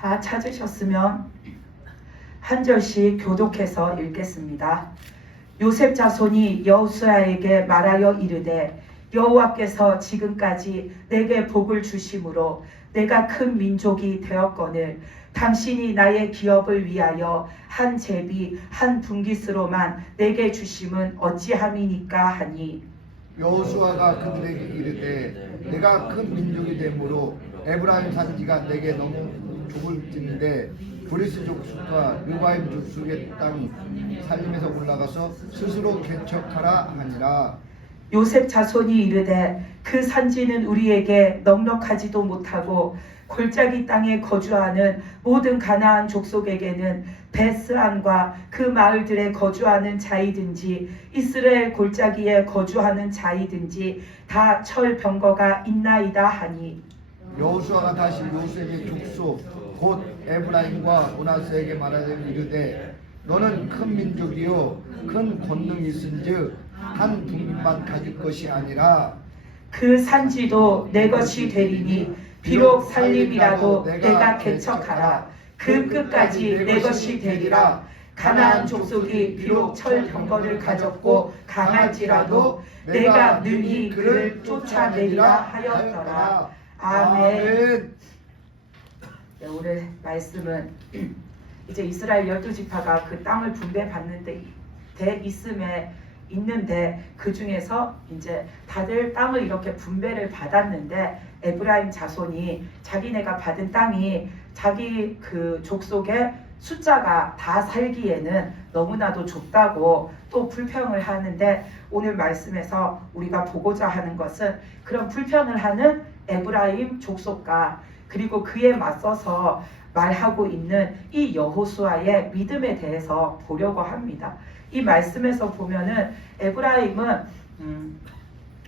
다 찾으셨으면 한 절씩 교독해서 읽겠습니다. 요셉 자손이 여호수아에게 말하여 이르되 여호와께서 지금까지 내게 복을 주심으로 내가 큰 민족이 되었거늘 당신이 나의 기업을 위하여 한 제비 한 분깃으로만 내게 주심은 어찌함이니까 하니 여호수아가 그들에게 이르되 내가 큰 민족이 되므로 에브라임 산지가 내게 너무 좁을진데 브리스 족속과 르바임 족속의 땅 살림에서 올라가서 스스로 개척하라 하니라. 요셉 자손이 이르되 그 산지는 우리에게 넉넉하지도 못하고 골짜기 땅에 거주하는 모든 가나안 족속에게는 베스안과 그 마을들에 거주하는 자이든지 이스라엘 골짜기에 거주하는 자이든지 다 철병거가 있나이다 하니 여호수아가 다시 요셉의 족속 곧 에브라임과 므낫세에게 말하되 이르되 너는 큰 민족이요 큰 권능이 있은즉 한 분깃만 가질 것이 아니라 그 산지도 내 것이 되리니 비록 살림이라도 내가 개척하라. 그 끝까지 내 것이 되리라. 가나안 족속이 비록 철병거를 가졌고 강할지라도 내가 능히 그를 쫓아내리라 하였더라. 아멘. 네, 오늘 말씀은 이제 이스라엘 12지파가 그 땅을 분배받는 데 있는데 그 중에서 이제 다들 땅을 이렇게 분배를 받았는데 에브라임 자손이 자기네가 받은 땅이 자기 그 족속의 숫자가 다 살기에는 너무나도 좁다고 또 불평을 하는데 오늘 말씀에서 우리가 보고자 하는 것은 그런 불평을 하는 에브라임 족속과 그리고 그에 맞서서 말하고 있는 이 여호수아의 믿음에 대해서 보려고 합니다. 이 말씀에서 보면은 에브라임은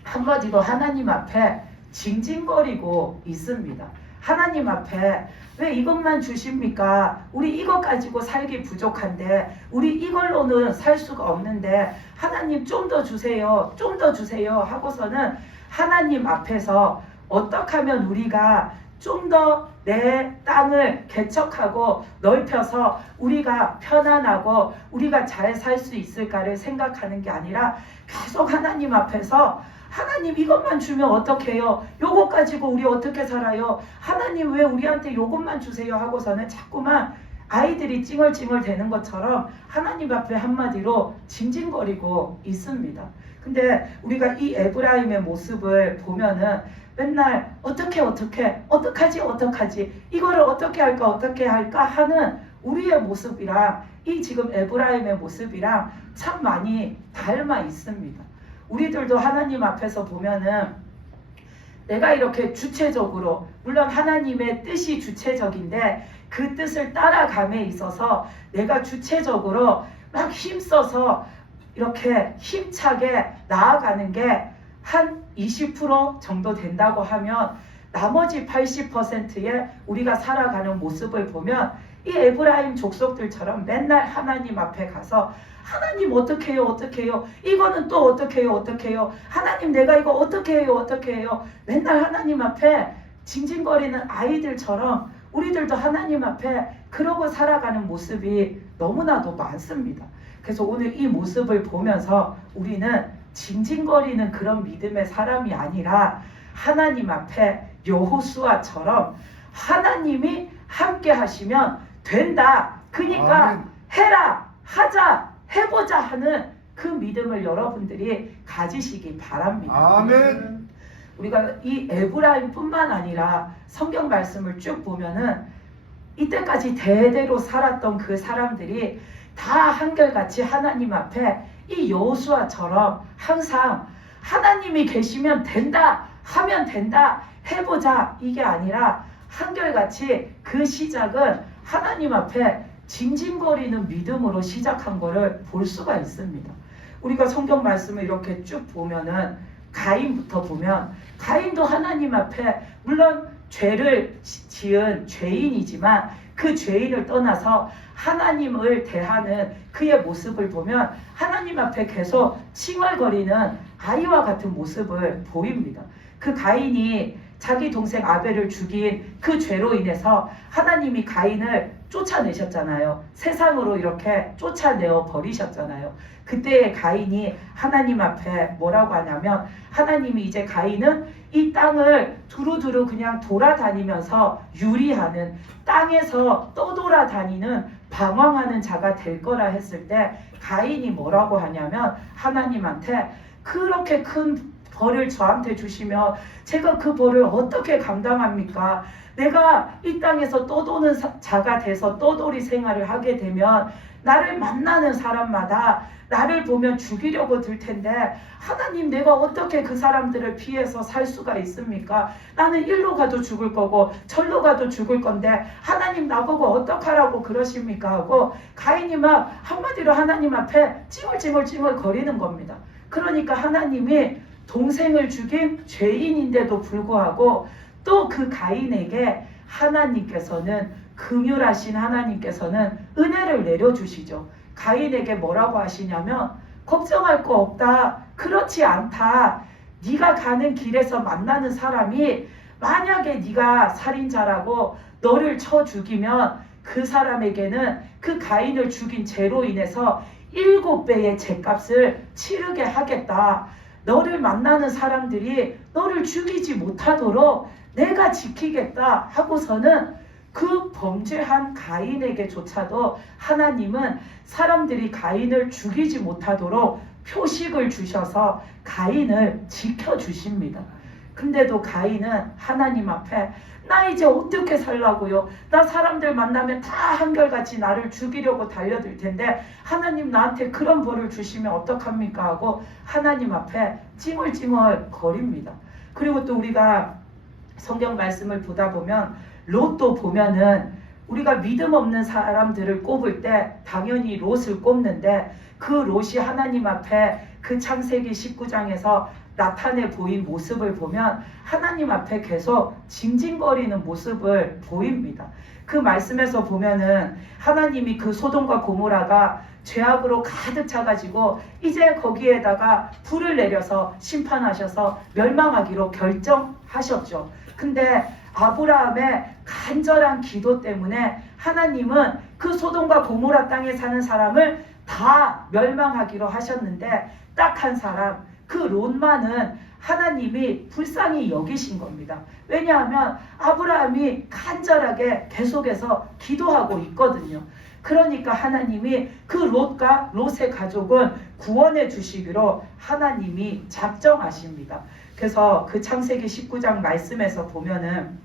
한마디로 하나님 앞에 징징거리고 있습니다. 하나님 앞에 왜 이것만 주십니까? 우리 이것 가지고 살기 부족한데 우리 이걸로는 살 수가 없는데 하나님 좀 더 주세요. 좀 더 주세요 하고서는 하나님 앞에서 어떻게 하면 우리가 좀 더 내 땅을 개척하고 넓혀서 우리가 편안하고 우리가 잘 살 수 있을까를 생각하는 게 아니라 계속 하나님 앞에서 하나님 이것만 주면 어떡해요? 요것 가지고 우리 어떻게 살아요? 하나님 왜 우리한테 요것만 주세요? 하고서는 자꾸만 아이들이 찡얼찡얼 대는 것처럼 하나님 앞에 한마디로 징징거리고 있습니다. 근데 우리가 이 에브라임의 모습을 보면은 맨날 어떡하지 이거를 어떻게 할까 하는 우리의 모습이랑 이 지금 에브라임의 모습이랑 참 많이 닮아 있습니다. 우리들도 하나님 앞에서 보면은 내가 이렇게 주체적으로 물론 하나님의 뜻이 주체적인데 그 뜻을 따라감에 있어서 내가 주체적으로 막 힘써서 이렇게 힘차게 나아가는 게 한 20% 정도 된다고 하면 나머지 80%의 우리가 살아가는 모습을 보면 이 에브라임 족속들처럼 맨날 하나님 앞에 가서 하나님 어떻게 해요 이거는 또 어떻게 해요 하나님 내가 이거 어떻게 해요 맨날 하나님 앞에 징징거리는 아이들처럼 우리들도 하나님 앞에 그러고 살아가는 모습이 너무나도 많습니다. 그래서 오늘 이 모습을 보면서 우리는 징징거리는 그런 믿음의 사람이 아니라 하나님 앞에 여호수아처럼 하나님이 함께 하시면 된다. 그러니까 아멘. 해라, 하자, 해보자 하는 그 믿음을 여러분들이 가지시기 바랍니다. 아멘. 우리가 이 에브라임뿐만 아니라 성경 말씀을 쭉 보면은 이때까지 대대로 살았던 그 사람들이 다 한결같이 하나님 앞에 이 여호수아처럼 항상 하나님이 계시면 된다, 하면 된다, 해보자 이게 아니라 한결같이 그 시작은 하나님 앞에 징징거리는 믿음으로 시작한 거를 볼 수가 있습니다. 우리가 성경 말씀을 이렇게 쭉 보면은 가인부터 보면 가인도 하나님 앞에 물론 죄를 지은 죄인이지만 그 죄인을 떠나서 하나님을 대하는 그의 모습을 보면 하나님 앞에 계속 칭얼거리는 아이와 같은 모습을 보입니다. 그 가인이 자기 동생 아벨을 죽인 그 죄로 인해서 하나님이 가인을 쫓아내셨잖아요. 세상으로 이렇게 쫓아내어 버리셨잖아요. 그때 가인이 하나님 앞에 뭐라고 하냐면, 하나님이 이제 가인은 이 땅을 두루두루 그냥 돌아다니면서 유리하는, 땅에서 떠돌아다니는 방황하는 자가 될 거라 했을 때 가인이 뭐라고 하냐면, 하나님한테 그렇게 큰 벌을 저한테 주시면 제가 그 벌을 어떻게 감당합니까? 내가 이 땅에서 떠도는 자가 돼서 떠돌이 생활을 하게 되면 나를 만나는 사람마다 나를 보면 죽이려고 들 텐데, 하나님, 내가 어떻게 그 사람들을 피해서 살 수가 있습니까? 나는 일로 가도 죽을 거고 절로 가도 죽을 건데 하나님, 나보고 어떡하라고 그러십니까? 하고 가인이 막 한마디로 하나님 앞에 찡얼찡얼 거리는 겁니다. 그러니까 하나님이 동생을 죽인 죄인인데도 불구하고 또 그 가인에게 하나님께서는, 긍휼하신 하나님께서는 은혜를 내려주시죠. 가인에게 뭐라고 하시냐면, 걱정할 거 없다. 그렇지 않다. 네가 가는 길에서 만나는 사람이 만약에 네가 살인자라고 너를 쳐 죽이면 그 사람에게는 그 가인을 죽인 죄로 인해서 7배의 죄값을 치르게 하겠다. 너를 만나는 사람들이 너를 죽이지 못하도록 내가 지키겠다 하고서는 그 범죄한 가인에게조차도 하나님은 사람들이 가인을 죽이지 못하도록 표식을 주셔서 가인을 지켜주십니다. 근데도 가인은 하나님 앞에, 나 이제 어떻게 살라고요? 나 사람들 만나면 다 한결같이 나를 죽이려고 달려들 텐데 하나님, 나한테 그런 벌을 주시면 어떡합니까? 하고 하나님 앞에 찡얼찡얼 거립니다. 그리고 또 우리가 성경 말씀을 보다 보면 롯도 보면은, 우리가 믿음 없는 사람들을 꼽을 때 당연히 롯을 꼽는데, 그 롯이 하나님 앞에 그 창세기 19장에서 나타내 보인 모습을 보면 하나님 앞에 계속 징징거리는 모습을 보입니다. 그 말씀에서 보면은 하나님이 그 소돔과 고모라가 죄악으로 가득 차가지고 이제 거기에다가 불을 내려서 심판하셔서 멸망하기로 결정하셨죠. 근데 아브라함의 간절한 기도 때문에 하나님은 그 소돔과 고모라 땅에 사는 사람을 다 멸망하기로 하셨는데, 딱 한 사람, 그 롯만은 하나님이 불쌍히 여기신 겁니다. 왜냐하면 아브라함이 간절하게 계속해서 기도하고 있거든요. 그러니까 하나님이 그 롯과 롯의 가족은 구원해 주시기로 하나님이 작정하십니다. 그래서 그 창세기 19장 말씀에서 보면은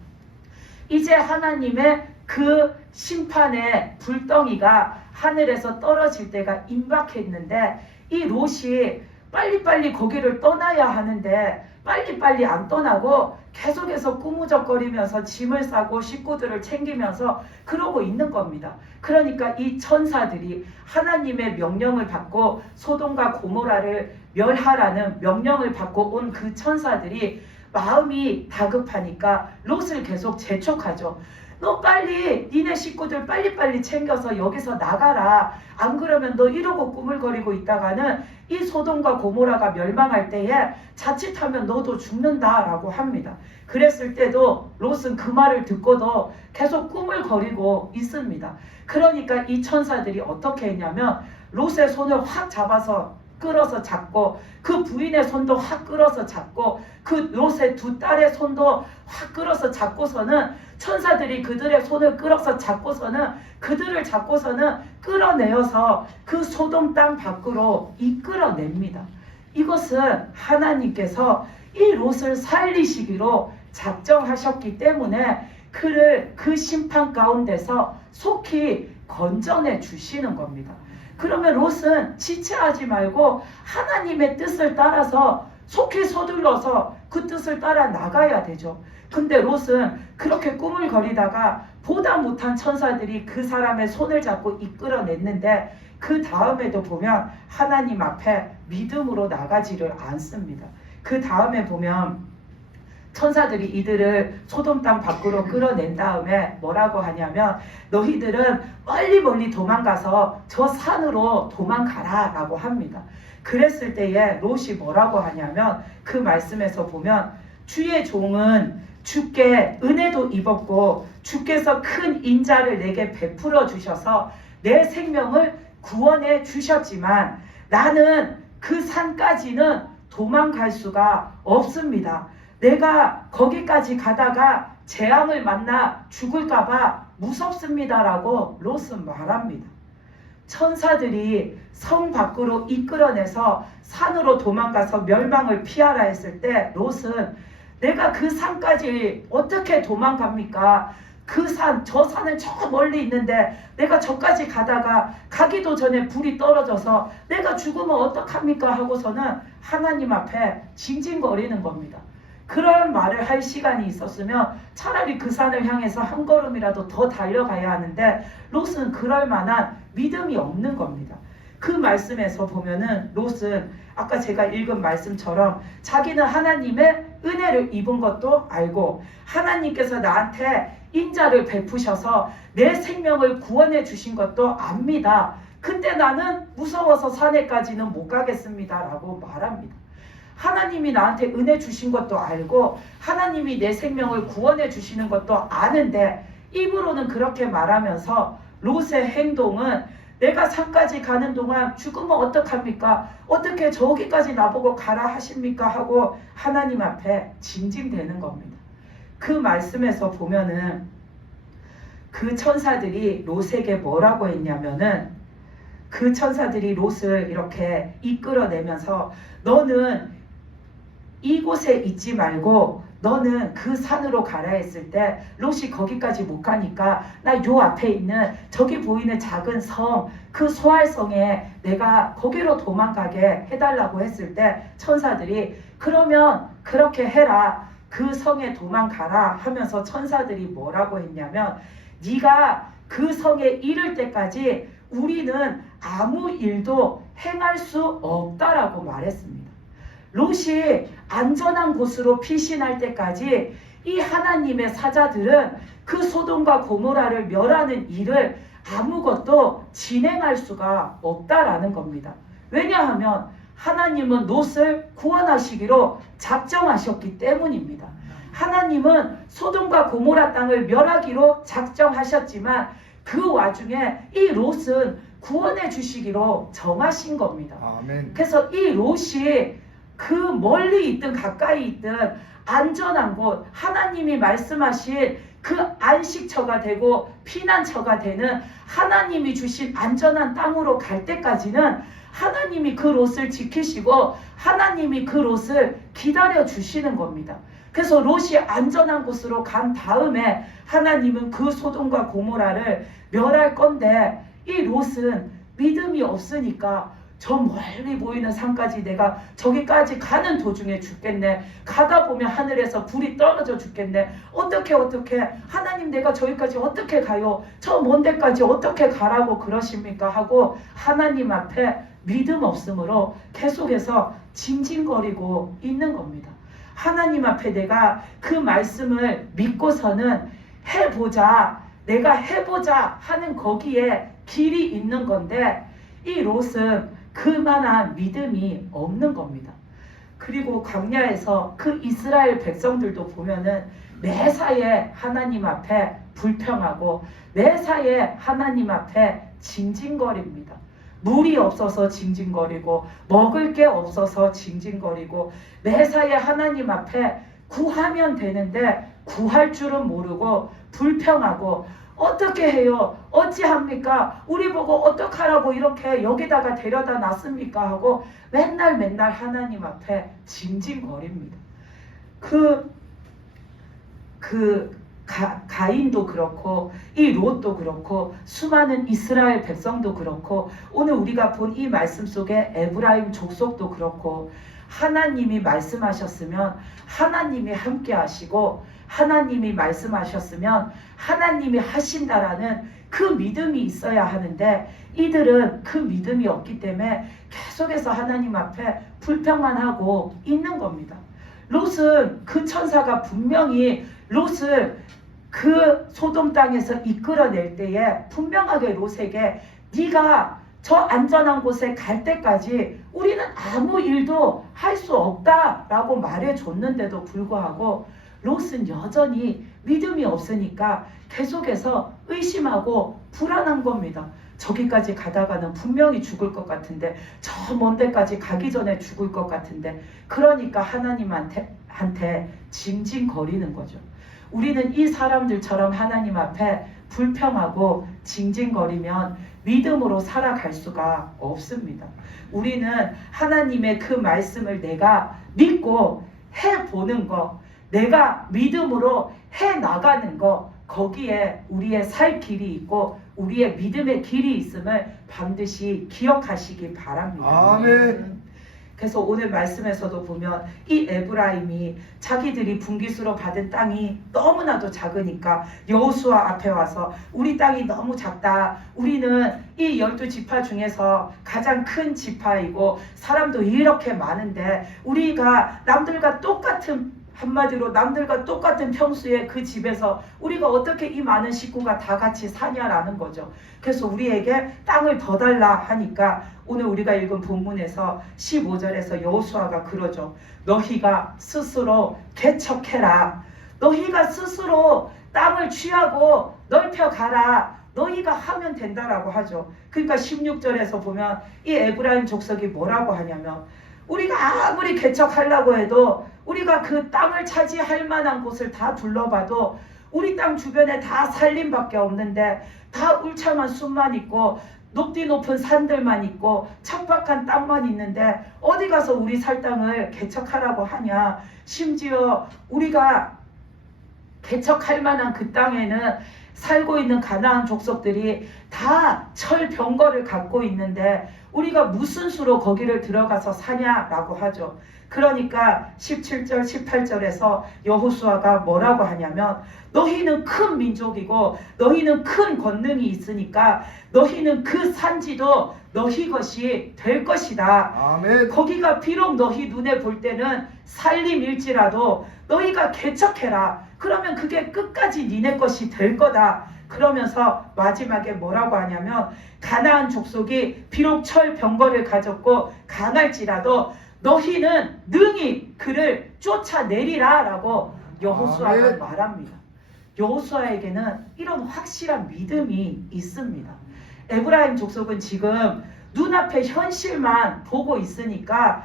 이제 하나님의 그 심판의 불덩이가 하늘에서 떨어질 때가 임박했는데, 이 롯이 빨리빨리 거기를 떠나야 하는데 빨리빨리 안 떠나고 계속해서 꾸무적거리면서 짐을 싸고 식구들을 챙기면서 그러고 있는 겁니다. 그러니까 이 천사들이 하나님의 명령을 받고 소돔과 고모라를 멸하라는 명령을 받고 온 그 천사들이 마음이 다급하니까 롯을 계속 재촉하죠. 너 빨리 니네 식구들 빨리빨리 챙겨서 여기서 나가라. 안 그러면 너 이러고 꾸물거리고 있다가는 이 소돔과 고모라가 멸망할 때에 자칫하면 너도 죽는다라고 합니다. 그랬을 때도 롯은 그 말을 듣고도 계속 꾸물거리고 있습니다. 그러니까 이 천사들이 어떻게 했냐면 롯의 손을 확 잡아서 끌어서 잡고, 그 부인의 손도 확 끌어서 잡고, 그 롯의 두 딸의 손도 확 끌어서 잡고서는, 천사들이 그들의 손을 끌어서 잡고서는 그들을 잡고서는 끌어내어서 그 소돔 땅 밖으로 이끌어냅니다. 이것은 하나님께서 이 롯을 살리시기로 작정하셨기 때문에 그를 그 심판 가운데서 속히 건져내 주시는 겁니다. 그러면 롯은 지체하지 말고 하나님의 뜻을 따라서 속히 서둘러서 그 뜻을 따라 나가야 되죠. 근데 롯은 그렇게 꾸물거리다가 보다 못한 천사들이 그 사람의 손을 잡고 이끌어냈는데, 그 다음에도 보면 하나님 앞에 믿음으로 나가지를 않습니다. 그 다음에 보면 천사들이 이들을 소돔 땅 밖으로 끌어낸 다음에 뭐라고 하냐면, 너희들은 멀리 도망가서 저 산으로 도망가라 라고 합니다. 그랬을 때에 롯이 뭐라고 하냐면, 그 말씀에서 보면 주의 종은 주께 은혜도 입었고 주께서 큰 인자를 내게 베풀어 주셔서 내 생명을 구원해 주셨지만 나는 그 산까지는 도망갈 수가 없습니다. 내가 거기까지 가다가 재앙을 만나 죽을까봐 무섭습니다라고 롯은 말합니다. 천사들이 성 밖으로 이끌어내서 산으로 도망가서 멸망을 피하라 했을 때 롯은 내가 그 산까지 어떻게 도망갑니까? 그 산, 저 산은 저 멀리 있는데 내가 저까지 가다가 가기도 전에 불이 떨어져서 내가 죽으면 어떡합니까? 하고서는 하나님 앞에 징징거리는 겁니다. 그런 말을 할 시간이 있었으면 차라리 그 산을 향해서 한 걸음이라도 더 달려가야 하는데 롯은 그럴 만한 믿음이 없는 겁니다. 그 말씀에서 보면은 롯은 아까 제가 읽은 말씀처럼 자기는 하나님의 은혜를 입은 것도 알고 하나님께서 나한테 인자를 베푸셔서 내 생명을 구원해 주신 것도 압니다. 근데 나는 무서워서 산에까지는 못 가겠습니다 라고 말합니다. 하나님이 나한테 은혜 주신 것도 알고 하나님이 내 생명을 구원해 주시는 것도 아는데 입으로는 그렇게 말하면서 롯의 행동은 내가 산까지 가는 동안 죽으면 어떡합니까? 어떻게 저기까지 나보고 가라 하십니까? 하고 하나님 앞에 징징대는 겁니다. 그 말씀에서 보면은 그 천사들이 롯에게 뭐라고 했냐면은 그 천사들이 롯을 이렇게 이끌어내면서 너는 이곳에 있지 말고 너는 그 산으로 가라 했을 때 롯이 거기까지 못 가니까 나 요 앞에 있는 저기 보이는 작은 성, 그 소알성에 내가 거기로 도망가게 해달라고 했을 때 천사들이 그러면 그렇게 해라, 그 성에 도망가라 하면서 천사들이 뭐라고 했냐면 네가 그 성에 이를 때까지 우리는 아무 일도 행할 수 없다라고 말했습니다. 롯이 안전한 곳으로 피신할 때까지 이 하나님의 사자들은 그 소돔과 고모라를 멸하는 일을 아무것도 진행할 수가 없다라는 겁니다. 왜냐하면 하나님은 롯을 구원하시기로 작정하셨기 때문입니다. 하나님은 소돔과 고모라 땅을 멸하기로 작정하셨지만 그 와중에 이 롯은 구원해 주시기로 정하신 겁니다. 아멘. 그래서 이 롯이 그 멀리 있든 가까이 있든 안전한 곳, 하나님이 말씀하신 그 안식처가 되고 피난처가 되는 하나님이 주신 안전한 땅으로 갈 때까지는 하나님이 그 롯을 지키시고 하나님이 그 롯을 기다려 주시는 겁니다. 그래서 롯이 안전한 곳으로 간 다음에 하나님은 그 소돔과 고모라를 멸할 건데 이 롯은 믿음이 없으니까 저 멀리 보이는 산까지 내가 저기까지 가는 도중에 죽겠네. 가다 보면 하늘에서 불이 떨어져 죽겠네. 어떻게 하나님 내가 저기까지 어떻게 가요? 저 먼 데까지 어떻게 가라고 그러십니까? 하고 하나님 앞에 믿음 없음으로 계속해서 징징거리고 있는 겁니다. 하나님 앞에 내가 그 말씀을 믿고서는 내가 해보자 하는 거기에 길이 있는 건데 이 롯은 그만한 믿음이 없는 겁니다. 그리고 광야에서 그 이스라엘 백성들도 보면은 매사에 하나님 앞에 불평하고 매사에 하나님 앞에 징징거립니다. 물이 없어서 징징거리고 먹을 게 없어서 징징거리고 매사에 하나님 앞에 구하면 되는데 구할 줄은 모르고 불평하고 어떻게 해요? 어찌합니까? 우리 보고 어떡하라고 이렇게 여기다가 데려다 놨습니까? 하고 맨날 하나님 앞에 징징거립니다. 가인도 그렇고 이 롯도 그렇고 수많은 이스라엘 백성도 그렇고 오늘 우리가 본 이 말씀 속에 에브라임 족속도 그렇고 하나님이 말씀하셨으면 하나님이 함께 하시고 하나님이 말씀하셨으면 하나님이 하신다라는 그 믿음이 있어야 하는데 이들은 그 믿음이 없기 때문에 계속해서 하나님 앞에 불평만 하고 있는 겁니다. 롯은 그 천사가 분명히 롯을 그 소돔 땅에서 이끌어낼 때에 분명하게 롯에게 네가 저 안전한 곳에 갈 때까지 우리는 아무 일도 할 수 없다라고 말해줬는데도 불구하고 롯은 여전히 믿음이 없으니까 계속해서 의심하고 불안한 겁니다. 저기까지 가다가는 분명히 죽을 것 같은데, 저 먼 데까지 가기 전에 죽을 것 같은데, 그러니까 하나님한테 징징거리는 거죠. 우리는 이 사람들처럼 하나님 앞에 불평하고 징징거리면 믿음으로 살아갈 수가 없습니다. 우리는 하나님의 그 말씀을 내가 믿고 해보는 거, 내가 믿음으로 해나가는 거, 거기에 우리의 살 길이 있고 우리의 믿음의 길이 있음을 반드시 기억하시기 바랍니다. 아멘. 그래서 오늘 말씀에서도 보면 이 에브라임이 자기들이 분깃으로 받은 땅이 너무나도 작으니까 여호수아 앞에 와서 우리 땅이 너무 작다. 우리는 이 12지파 중에서 가장 큰 지파이고 사람도 이렇게 많은데 우리가 남들과 똑같은, 한마디로 남들과 똑같은 평수의 그 집에서 우리가 어떻게 이 많은 식구가 다 같이 사냐라는 거죠. 그래서 우리에게 땅을 더 달라 하니까 오늘 우리가 읽은 본문에서 15절에서 여호수아가 그러죠. 너희가 스스로 개척해라. 너희가 스스로 땅을 취하고 넓혀가라. 너희가 하면 된다라고 하죠. 그러니까 16절에서 보면 이 에브라임 족속이 뭐라고 하냐면 우리가 아무리 개척하려고 해도 우리가 그 땅을 차지할 만한 곳을 다 둘러봐도 우리 땅 주변에 다 산림밖에 없는데 다 울창한 숲만 있고 높디 높은 산들만 있고 척박한 땅만 있는데 어디 가서 우리 살 땅을 개척하라고 하냐. 심지어 우리가 개척할 만한 그 땅에는 살고 있는 가나안 족속들이 다 철병거를 갖고 있는데 우리가 무슨 수로 거기를 들어가서 사냐라고 하죠. 그러니까 17절 18절에서 여호수아가 뭐라고 하냐면 너희는 큰 민족이고 너희는 큰 권능이 있으니까 너희는 그 산지도 너희 것이 될 것이다. 아멘. 거기가 비록 너희 눈에 볼 때는 살림일지라도 너희가 개척해라. 그러면 그게 끝까지 니네 것이 될 거다. 그러면서 마지막에 뭐라고 하냐면 가나안 족속이 비록 철병거를 가졌고 강할지라도 너희는 능히 그를 쫓아내리라 라고 여호수아가 아멘. 말합니다. 여호수아에게는 이런 확실한 믿음이 있습니다. 에브라임 족속은 지금 눈앞에 현실만 보고 있으니까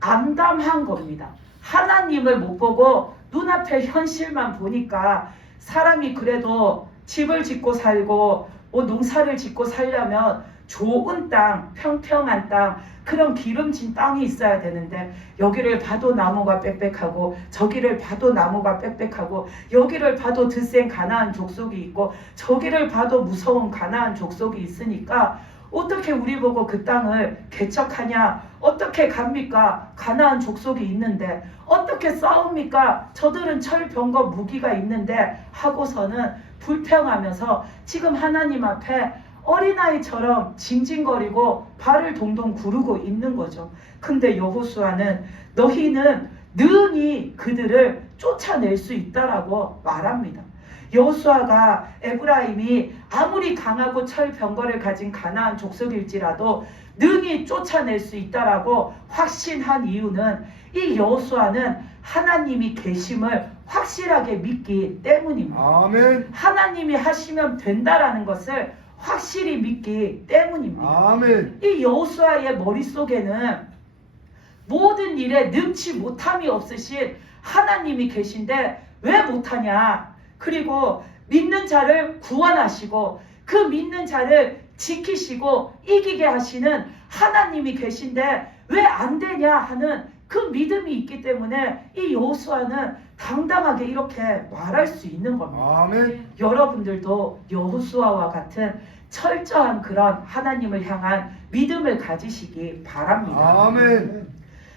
암담한 겁니다. 하나님을 못 보고 눈앞에 현실만 보니까 사람이 그래도 집을 짓고 살고 농사를 짓고 살려면 좋은 땅, 평평한 땅, 그런 기름진 땅이 있어야 되는데 여기를 봐도 나무가 빽빽하고 저기를 봐도 나무가 빽빽하고 여기를 봐도 드센 가나안 족속이 있고 저기를 봐도 무서운 가나안 족속이 있으니까 어떻게 우리 보고 그 땅을 개척하냐? 어떻게 갑니까? 가나안 족속이 있는데 어떻게 싸웁니까? 저들은 철병거 무기가 있는데 하고서는 불평하면서 지금 하나님 앞에 어린아이처럼 징징거리고 발을 동동 구르고 있는 거죠. 근데 여호수아는 너희는 능히 그들을 쫓아낼 수 있다라고 말합니다. 여호수아가 에브라임이 아무리 강하고 철병거를 가진 가나안 족속일지라도 능히 쫓아낼 수 있다라고 확신한 이유는 이 여호수아는 하나님이 계심을 확실하게 믿기 때문입니다. 아멘. 하나님이 하시면 된다라는 것을 확실히 믿기 때문입니다. 아멘. 이 여호수아의 머릿속에는 모든 일에 능치 못함이 없으신 하나님이 계신데 왜 못하냐? 그리고 믿는 자를 구원하시고 그 믿는 자를 지키시고 이기게 하시는 하나님이 계신데 왜 안 되냐 하는 그 믿음이 있기 때문에 이 여호수아는 당당하게 이렇게 말할 수 있는 겁니다. 아멘. 여러분들도 여호수아와 같은 철저한 그런 하나님을 향한 믿음을 가지시기 바랍니다. 아멘.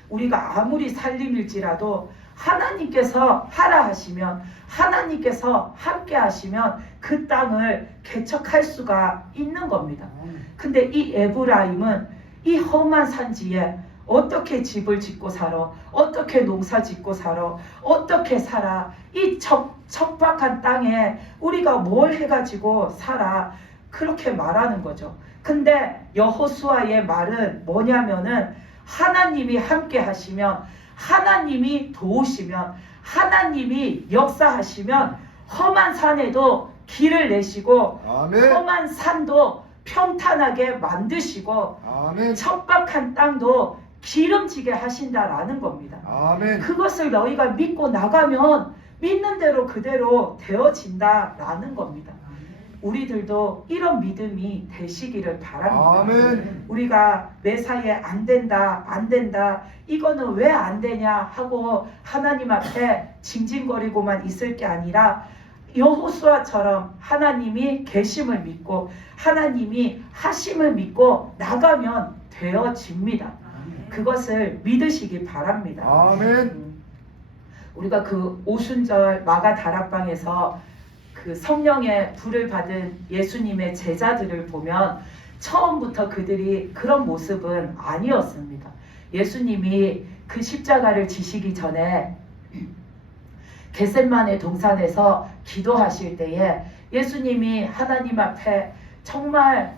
우리가 아무리 살림일지라도 하나님께서 하라 하시면 하나님께서 함께 하시면 그 땅을 개척할 수가 있는 겁니다. 근데 이 에브라임은 이 험한 산지에 어떻게 집을 짓고 살아? 어떻게 농사 짓고 살아? 어떻게 살아? 이 척박한 땅에 우리가 뭘 해가지고 살아? 그렇게 말하는 거죠. 근데 여호수아의 말은 뭐냐면은 하나님이 함께 하시면 하나님이 도우시면 하나님이 역사하시면 험한 산에도 길을 내시고 아멘. 험한 산도 평탄하게 만드시고 아멘. 척박한 땅도 기름지게 하신다라는 겁니다. 아멘. 그것을 너희가 믿고 나가면 믿는 대로 그대로 되어진다라는 겁니다. 우리들도 이런 믿음이 되시기를 바랍니다. 아멘. 우리가 매사에 안 된다 이거는 왜 안 되냐 하고 하나님 앞에 징징거리고만 있을 게 아니라 여호수아처럼 하나님이 계심을 믿고 하나님이 하심을 믿고 나가면 되어집니다. 그것을 믿으시기 바랍니다. 아멘. 우리가 그 오순절 마가 다락방에서 그 성령의 불을 받은 예수님의 제자들을 보면 처음부터 그들이 그런 모습은 아니었습니다. 예수님이 그 십자가를 지시기 전에 겟셋마네 동산에서 기도하실 때에 예수님이 하나님 앞에 정말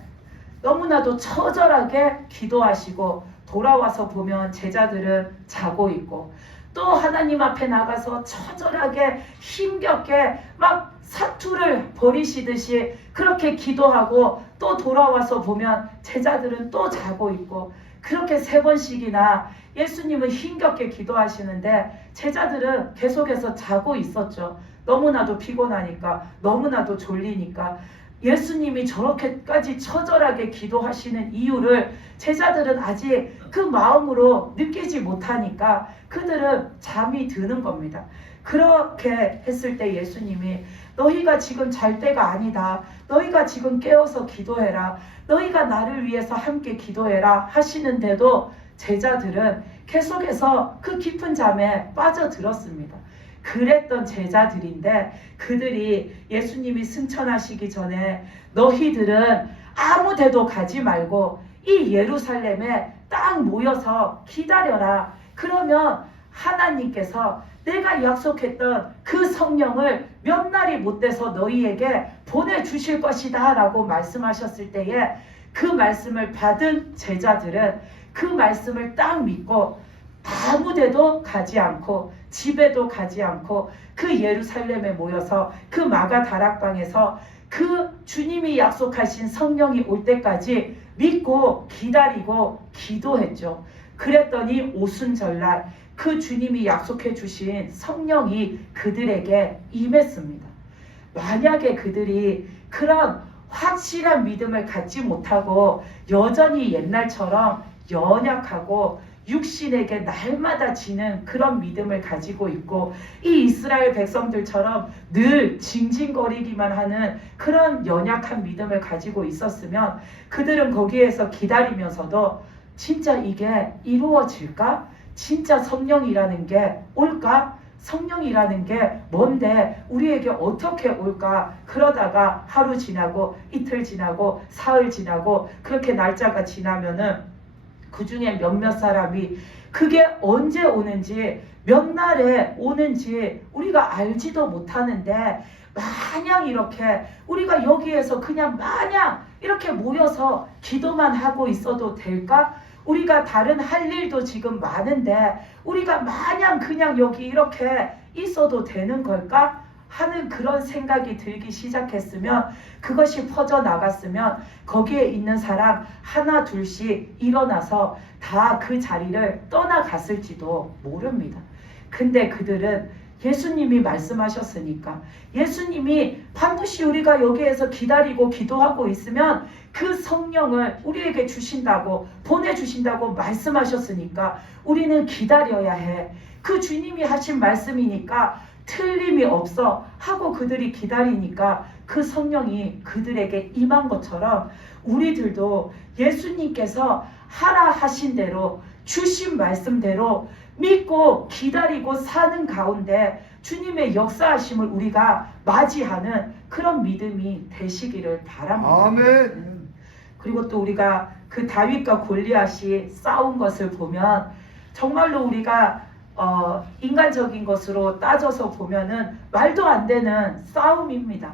너무나도 처절하게 기도하시고 돌아와서 보면 제자들은 자고 있고 또 하나님 앞에 나가서 처절하게 힘겹게 막 사투를 벌이시듯이 그렇게 기도하고 또 돌아와서 보면 제자들은 또 자고 있고 그렇게 3번씩이나 예수님은 힘겹게 기도하시는데 제자들은 계속해서 자고 있었죠. 너무나도 피곤하니까 너무나도 졸리니까 예수님이 저렇게까지 처절하게 기도하시는 이유를 제자들은 아직 그 마음으로 느끼지 못하니까 그들은 잠이 드는 겁니다. 그렇게 했을 때 예수님이 너희가 지금 잘 때가 아니다. 너희가 지금 깨어서 기도해라. 너희가 나를 위해서 함께 기도해라 하시는데도 제자들은 계속해서 그 깊은 잠에 빠져들었습니다. 그랬던 제자들인데 그들이 예수님이 승천하시기 전에 너희들은 아무 데도 가지 말고 이 예루살렘에 딱 모여서 기다려라. 그러면 하나님께서 내가 약속했던 그 성령을 몇 날이 못 돼서 너희에게 보내주실 것이다 라고 말씀하셨을 때에 그 말씀을 받은 제자들은 그 말씀을 딱 믿고 아무 데도 가지 않고 집에도 가지 않고 그 예루살렘에 모여서 그 마가 다락방에서 그 주님이 약속하신 성령이 올 때까지 믿고 기다리고 기도했죠. 그랬더니 오순절날 그 주님이 약속해 주신 성령이 그들에게 임했습니다. 만약에 그들이 그런 확실한 믿음을 갖지 못하고 여전히 옛날처럼 연약하고 육신에게 날마다 지는 그런 믿음을 가지고 있고 이 이스라엘 백성들처럼 늘 징징거리기만 하는 그런 연약한 믿음을 가지고 있었으면 그들은 거기에서 기다리면서도 진짜 이게 이루어질까? 진짜 성령이라는 게 올까? 성령이라는 게 뭔데 우리에게 어떻게 올까? 그러다가 하루 지나고 이틀 지나고 사흘 지나고 그렇게 날짜가 지나면은 그 중에 몇몇 사람이 그게 언제 오는지 몇 날에 오는지 우리가 알지도 못하는데 마냥 이렇게 우리가 여기에서 그냥 마냥 이렇게 모여서 기도만 하고 있어도 될까? 우리가 다른 할 일도 지금 많은데 우리가 마냥 그냥 여기 이렇게 있어도 되는 걸까? 하는 그런 생각이 들기 시작했으면 그것이 퍼져나갔으면 거기에 있는 사람 하나 둘씩 일어나서 다 그 자리를 떠나갔을지도 모릅니다. 근데 그들은 예수님이 말씀하셨으니까 예수님이 반드시 우리가 여기에서 기다리고 기도하고 있으면 그 성령을 우리에게 주신다고 보내주신다고 말씀하셨으니까 우리는 기다려야 해. 그 주님이 하신 말씀이니까 틀림이 없어 하고 그들이 기다리니까 그 성령이 그들에게 임한 것처럼 우리들도 예수님께서 하라 하신 대로 주신 말씀대로 믿고 기다리고 사는 가운데 주님의 역사하심을 우리가 맞이하는 그런 믿음이 되시기를 바랍니다. 아멘. 그리고 또 우리가 그 다윗과 골리앗이 싸운 것을 보면 정말로 우리가 인간적인 것으로 따져서 보면은 말도 안 되는 싸움입니다.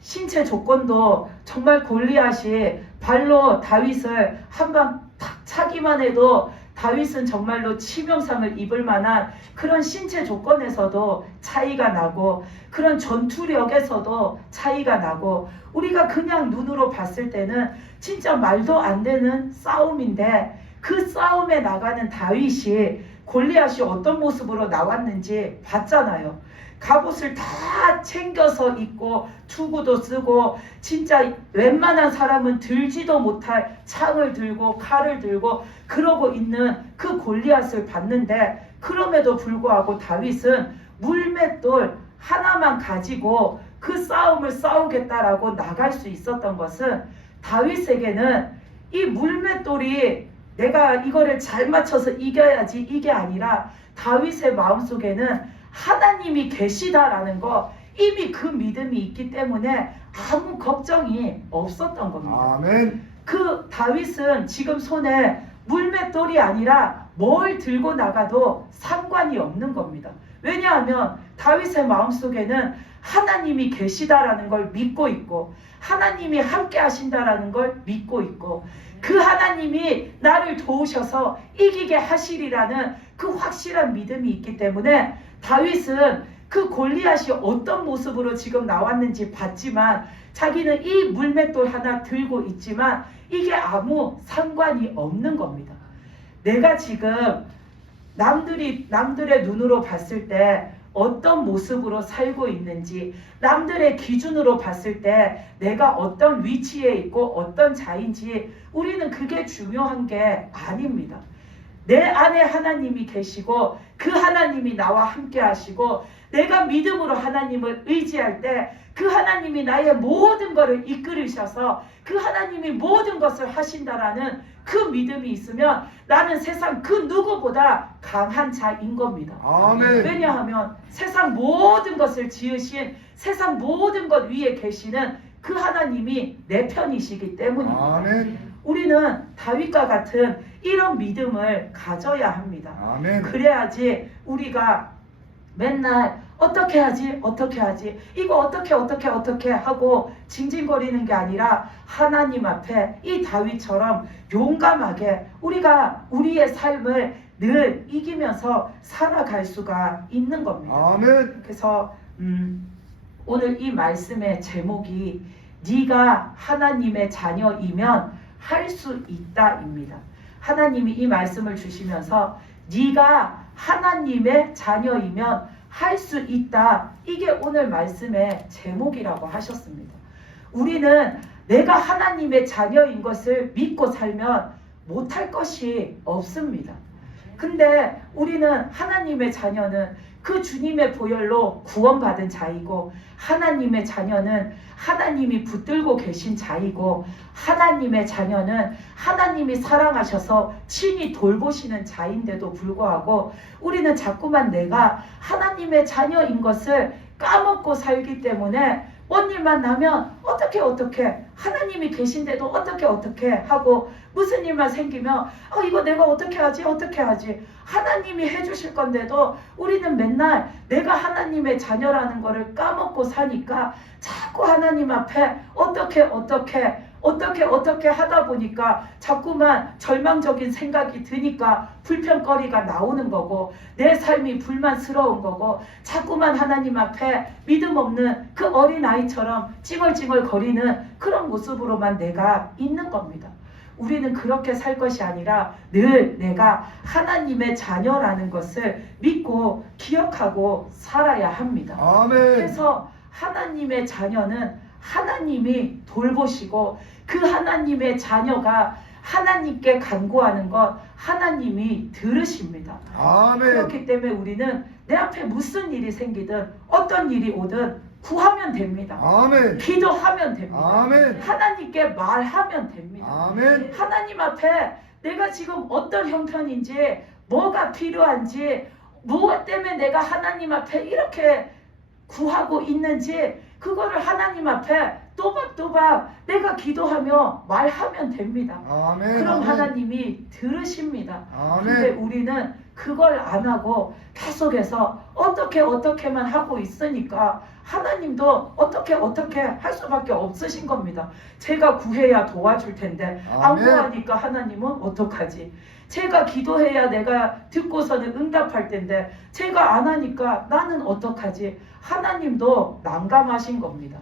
신체 조건도 정말 골리앗이 발로 다윗을 한 방 탁 차기만 해도 다윗은 정말로 치명상을 입을 만한 그런 신체 조건에서도 차이가 나고 그런 전투력에서도 차이가 나고 우리가 그냥 눈으로 봤을 때는 진짜 말도 안 되는 싸움인데 그 싸움에 나가는 다윗이 골리앗이 어떤 모습으로 나왔는지 봤잖아요. 갑옷을 다 챙겨서 입고 투구도 쓰고 진짜 웬만한 사람은 들지도 못할 창을 들고 칼을 들고 그러고 있는 그 골리앗을 봤는데 그럼에도 불구하고 다윗은 물맷돌 하나만 가지고 그 싸움을 싸우겠다라고 나갈 수 있었던 것은 다윗에게는 이 물맷돌이 내가 이거를 잘 맞춰서 이겨야지 이게 아니라 다윗의 마음속에는 하나님이 계시다라는 거 이미 그 믿음이 있기 때문에 아무 걱정이 없었던 겁니다. 아멘. 그 다윗은 지금 손에 물맷돌이 아니라 뭘 들고 나가도 상관이 없는 겁니다. 왜냐하면 다윗의 마음속에는 하나님이 계시다라는 걸 믿고 있고 하나님이 함께 하신다라는 걸 믿고 있고 그 하나님이 나를 도우셔서 이기게 하시리라는 그 확실한 믿음이 있기 때문에 다윗은 그 골리앗이 어떤 모습으로 지금 나왔는지 봤지만 자기는 이 물맷돌 하나 들고 있지만 이게 아무 상관이 없는 겁니다. 내가 지금 남들의 눈으로 봤을 때 어떤 모습으로 살고 있는지 남들의 기준으로 봤을 때 내가 어떤 위치에 있고 어떤 자인지 우리는 그게 중요한 게 아닙니다. 내 안에 하나님이 계시고 그 하나님이 나와 함께 하시고 내가 믿음으로 하나님을 의지할 때 그 하나님이 나의 모든 것을 이끌으셔서 그 하나님이 모든 것을 하신다라는 그 믿음이 있으면 나는 세상 그 누구보다 강한 자인 겁니다. 아멘. 왜냐하면 세상 모든 것을 지으신 세상 모든 것 위에 계시는 그 하나님이 내 편이시기 때문입니다. 아멘. 우리는 다윗과 같은 이런 믿음을 가져야 합니다. 아멘. 그래야지 우리가 맨날 어떻게 하지 이거 어떻게 하고 징징거리는 게 아니라 하나님 앞에 이 다윗처럼 용감하게 우리가 우리의 삶을 늘 이기면서 살아갈 수가 있는 겁니다. 아멘. 그래서 오늘 이 말씀의 제목이 네가 하나님의 자녀이면 할 수 있다입니다. 하나님이 이 말씀을 주시면서 네가 하나님의 자녀이면 할 수 있다. 이게 오늘 말씀의 제목이라고 하셨습니다. 우리는 내가 하나님의 자녀인 것을 믿고 살면 못할 것이 없습니다. 근데 우리는 하나님의 자녀는 그 주님의 보혈로 구원받은 자이고 하나님의 자녀는 하나님이 붙들고 계신 자이고 하나님의 자녀는 하나님이 사랑하셔서 친히 돌보시는 자인데도 불구하고 우리는 자꾸만 내가 하나님의 자녀인 것을 까먹고 살기 때문에 뭔 일만 나면 어떻게 하나님이 계신데도 어떻게 하고 무슨 일만 생기면 이거 내가 어떻게 하지 하나님이 해주실 건데도 우리는 맨날 내가 하나님의 자녀라는 거를 까먹고 사니까 자꾸 하나님 앞에 어떻게 하다 보니까 자꾸만 절망적인 생각이 드니까 불평거리가 나오는 거고 내 삶이 불만스러운 거고 자꾸만 하나님 앞에 믿음 없는 그 어린아이처럼 찡얼찡얼 거리는 그런 모습으로만 내가 있는 겁니다. 우리는 그렇게 살 것이 아니라 늘 내가 하나님의 자녀라는 것을 믿고 기억하고 살아야 합니다. 아멘. 그래서 하나님의 자녀는 하나님이 돌보시고 그 하나님의 자녀가 하나님께 간구하는 것 하나님이 들으십니다. 아멘. 그렇기 때문에 우리는 내 앞에 무슨 일이 생기든 어떤 일이 오든 구하면 됩니다. 아멘. 기도하면 됩니다. 아멘. 하나님께 말하면 됩니다. 아멘. 하나님 앞에 내가 지금 어떤 형편인지 뭐가 필요한지 무엇 때문에 내가 하나님 앞에 이렇게 구하고 있는지 그거를 하나님 앞에 또박또박 내가 기도하며 말하면 됩니다. 아멘. 그럼 아멘. 하나님이 들으십니다. 아멘. 근데 우리는 그걸 안 하고 계속해서 어떻게만 하고 있으니까 하나님도 어떻게 할 수밖에 없으신 겁니다. 제가 구해야 도와줄 텐데 안 아멘. 구하니까 하나님은 어떡하지? 제가 기도해야 내가 듣고서는 응답할 텐데 제가 안 하니까 나는 어떡하지? 하나님도 난감하신 겁니다.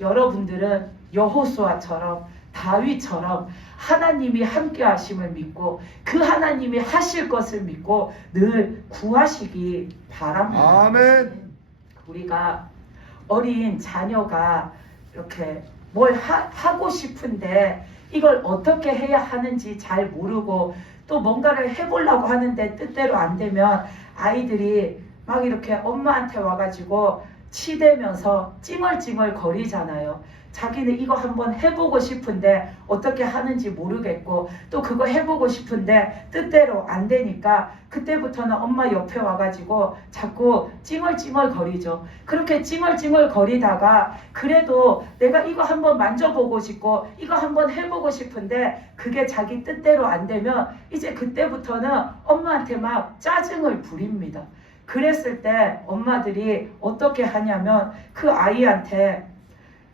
여러분들은 여호수아처럼 다윗처럼 하나님이 함께 하심을 믿고 그 하나님이 하실 것을 믿고 늘 구하시기 바랍니다. 아멘. 우리가 어린 자녀가 이렇게 뭘 하고 싶은데 이걸 어떻게 해야 하는지 잘 모르고 또 뭔가를 해보려고 하는데 뜻대로 안 되면 아이들이 막 이렇게 엄마한테 와가지고 치대면서 찡얼찡얼 거리잖아요. 자기는 이거 한번 해보고 싶은데 어떻게 하는지 모르겠고 또 그거 해보고 싶은데 뜻대로 안 되니까 그때부터는 엄마 옆에 와가지고 자꾸 찡얼찡얼 거리죠. 그렇게 찡얼찡얼 거리다가 그래도 내가 이거 한번 만져보고 싶고 이거 한번 해보고 싶은데 그게 자기 뜻대로 안 되면 이제 그때부터는 엄마한테 막 짜증을 부립니다. 그랬을 때 엄마들이 어떻게 하냐면 그 아이한테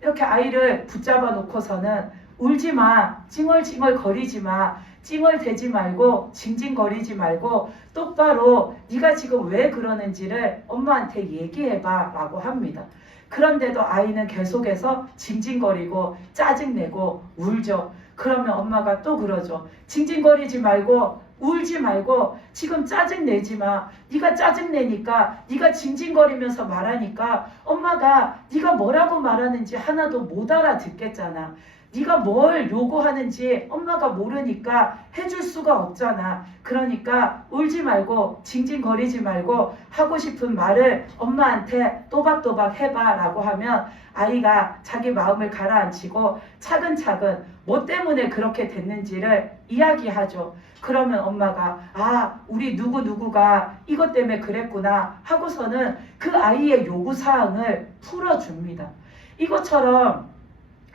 이렇게 아이를 붙잡아 놓고서는 울지 마, 찡얼찡얼 거리지 마, 찡얼대지 말고 징징거리지 말고 똑바로 네가 지금 왜 그러는지를 엄마한테 얘기해봐 라고 합니다. 그런데도 아이는 계속해서 징징거리고 짜증내고 울죠. 그러면 엄마가 또 그러죠. 징징거리지 말고 울지 말고 지금 짜증내지 마. 네가 짜증내니까 네가 징징거리면서 말하니까 엄마가 네가 뭐라고 말하는지 하나도 못 알아듣겠잖아. 네가 뭘 요구하는지 엄마가 모르니까 해줄 수가 없잖아. 그러니까 울지 말고 징징거리지 말고 하고 싶은 말을 엄마한테 또박또박 해봐 라고 하면 아이가 자기 마음을 가라앉히고 차근차근 뭐 때문에 그렇게 됐는지를 이야기하죠. 그러면 엄마가 아 우리 누구누구가 이것 때문에 그랬구나 하고서는 그 아이의 요구사항을 풀어줍니다. 이것처럼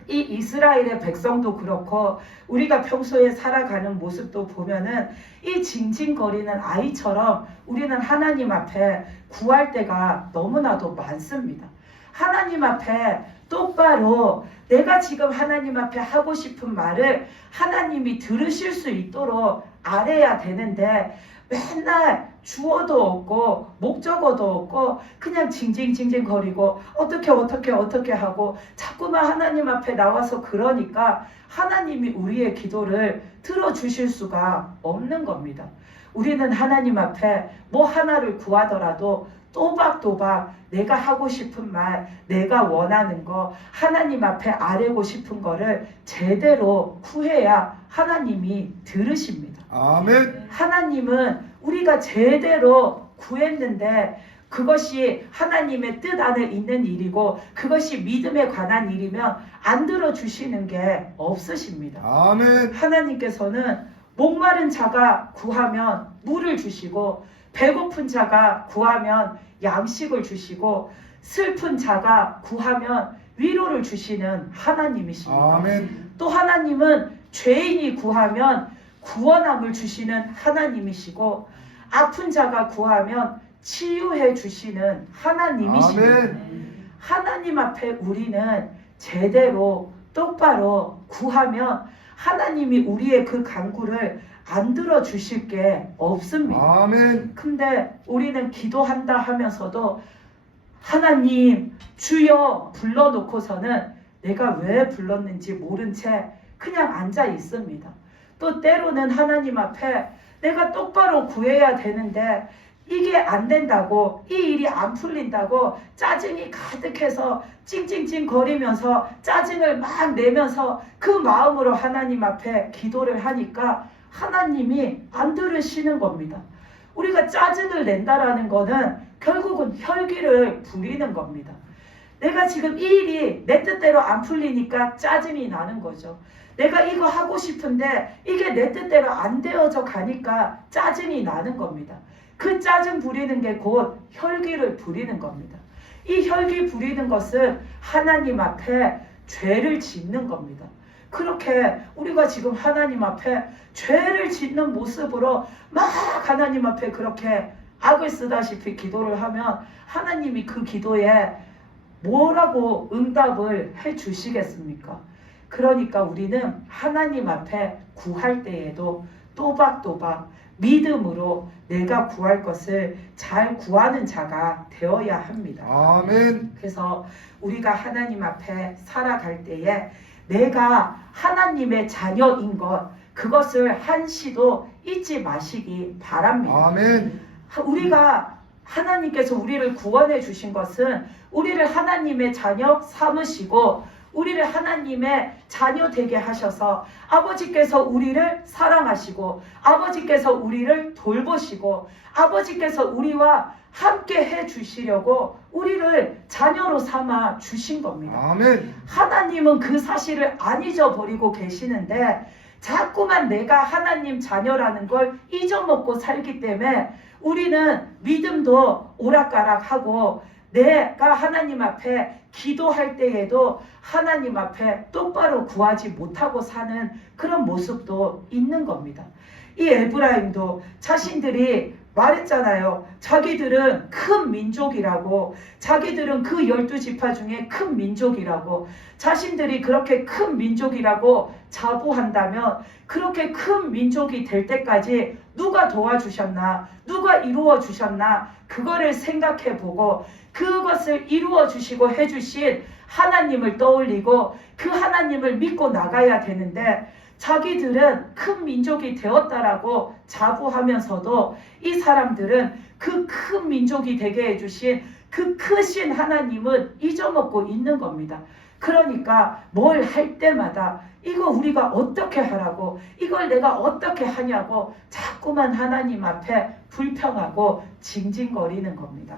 이 이스라엘의 백성도 그렇고 우리가 평소에 살아가는 모습도 보면은 이 징징거리는 아이처럼 우리는 하나님 앞에 구할 때가 너무나도 많습니다. 하나님 앞에 똑바로 내가 지금 하나님 앞에 하고 싶은 말을 하나님이 들으실 수 있도록 알아야 되는데 맨날 주어도 없고 목적어도 없고 그냥 징징징징 거리고 어떻게 하고 자꾸만 하나님 앞에 나와서 그러니까 하나님이 우리의 기도를 들어주실 수가 없는 겁니다. 우리는 하나님 앞에 뭐 하나를 구하더라도 또박또박 내가 하고 싶은 말, 내가 원하는 거, 하나님 앞에 아뢰고 싶은 거를 제대로 구해야 하나님이 들으십니다. 아멘. 하나님은 우리가 제대로 구했는데 그것이 하나님의 뜻 안에 있는 일이고 그것이 믿음에 관한 일이면 안 들어주시는 게 없으십니다. 아멘. 하나님께서는 목마른 자가 구하면 물을 주시고 배고픈 자가 구하면 양식을 주시고 슬픈 자가 구하면 위로를 주시는 하나님이십니다. 아멘. 또 하나님은 죄인이 구하면 구원함을 주시는 하나님이시고 아픈 자가 구하면 치유해 주시는 하나님이십니다. 아멘. 하나님 앞에 우리는 제대로 똑바로 구하면 하나님이 우리의 그 간구를 안 들어주실 게 없습니다. 아멘. 근데 우리는 기도한다 하면서도 하나님 주여 불러놓고서는 내가 왜 불렀는지 모른 채 그냥 앉아 있습니다. 또 때로는 하나님 앞에 내가 똑바로 구해야 되는데 이게 안 된다고 이 일이 안 풀린다고 짜증이 가득해서 찡찡찡 거리면서 짜증을 막 내면서 그 마음으로 하나님 앞에 기도를 하니까 하나님이 안 들으시는 겁니다. 우리가 짜증을 낸다라는 거는 결국은 혈기를 부리는 겁니다. 내가 지금 이 일이 내 뜻대로 안 풀리니까 짜증이 나는 거죠. 내가 이거 하고 싶은데 이게 내 뜻대로 안 되어져 가니까 짜증이 나는 겁니다. 그 짜증 부리는 게 곧 혈기를 부리는 겁니다. 이 혈기 부리는 것은 하나님 앞에 죄를 짓는 겁니다. 그렇게 우리가 지금 하나님 앞에 죄를 짓는 모습으로 막 하나님 앞에 그렇게 악을 쓰다시피 기도를 하면 하나님이 그 기도에 뭐라고 응답을 해 주시겠습니까? 그러니까 우리는 하나님 앞에 구할 때에도 또박또박 믿음으로 내가 구할 것을 잘 구하는 자가 되어야 합니다. 아멘. 그래서 우리가 하나님 앞에 살아갈 때에 내가 하나님의 자녀인 것, 그것을 한시도 잊지 마시기 바랍니다. 아멘. 우리가 하나님께서 우리를 구원해 주신 것은 우리를 하나님의 자녀 삼으시고 우리를 하나님의 자녀 되게 하셔서 아버지께서 우리를 사랑하시고 아버지께서 우리를 돌보시고 아버지께서 우리와 함께 해 주시려고 우리를 자녀로 삼아 주신 겁니다. 아멘. 하나님은 그 사실을 안 잊어버리고 계시는데 자꾸만 내가 하나님 자녀라는 걸 잊어먹고 살기 때문에 우리는 믿음도 오락가락하고 내가 하나님 앞에 기도할 때에도 하나님 앞에 똑바로 구하지 못하고 사는 그런 모습도 있는 겁니다. 이 에브라임도 자신들이 말했잖아요. 자기들은 큰 민족이라고, 자기들은 그 12지파 중에 큰 민족이라고, 자신들이 그렇게 큰 민족이라고 자부한다면 그렇게 큰 민족이 될 때까지 누가 도와주셨나, 누가 이루어 주셨나, 그거를 생각해 보고 그것을 이루어 주시고 해주신 하나님을 떠올리고 그 하나님을 믿고 나가야 되는데, 자기들은 큰 민족이 되었다라고 자부하면서도 이 사람들은 그 큰 민족이 되게 해주신 그 크신 하나님은 잊어먹고 있는 겁니다. 그러니까 뭘 할 때마다 이거 우리가 어떻게 하라고, 이걸 내가 어떻게 하냐고 자꾸만 하나님 앞에 불평하고 징징거리는 겁니다.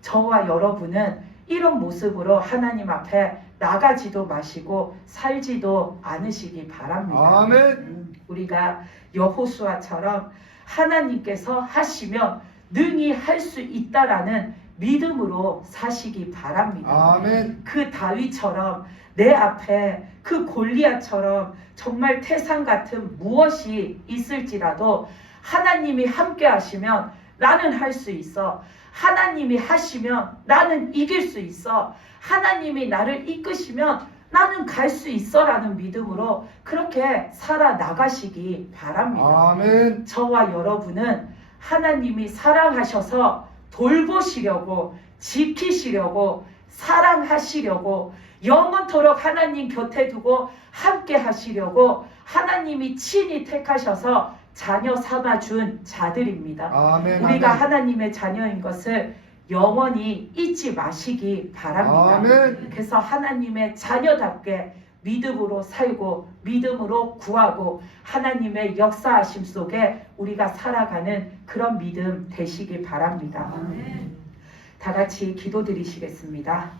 저와 여러분은 이런 모습으로 하나님 앞에 나가지도 마시고 살지도 않으시기 바랍니다. 아멘. 우리가 여호수아처럼 하나님께서 하시면 능히 할 수 있다라는 믿음으로 사시기 바랍니다. 아멘. 그 다윗처럼 내 앞에 그 골리앗처럼 정말 태산 같은 무엇이 있을지라도 하나님이 함께 하시면 나는 할 수 있어. 하나님이 하시면 나는 이길 수 있어. 하나님이 나를 이끄시면 나는 갈 수 있어 라는 믿음으로 그렇게 살아나가시기 바랍니다. 아멘. 저와 여러분은 하나님이 사랑하셔서 돌보시려고, 지키시려고, 사랑하시려고, 영원토록 하나님 곁에 두고 함께 하시려고 하나님이 친히 택하셔서 자녀 삼아준 자들입니다. 아멘. 우리가 아멘. 하나님의 자녀인 것을 영원히 잊지 마시기 바랍니다. 아멘. 그래서 하나님의 자녀답게 믿음으로 살고 믿음으로 구하고 하나님의 역사하심 속에 우리가 살아가는 그런 믿음 되시기 바랍니다. 다 같이 기도드리시겠습니다.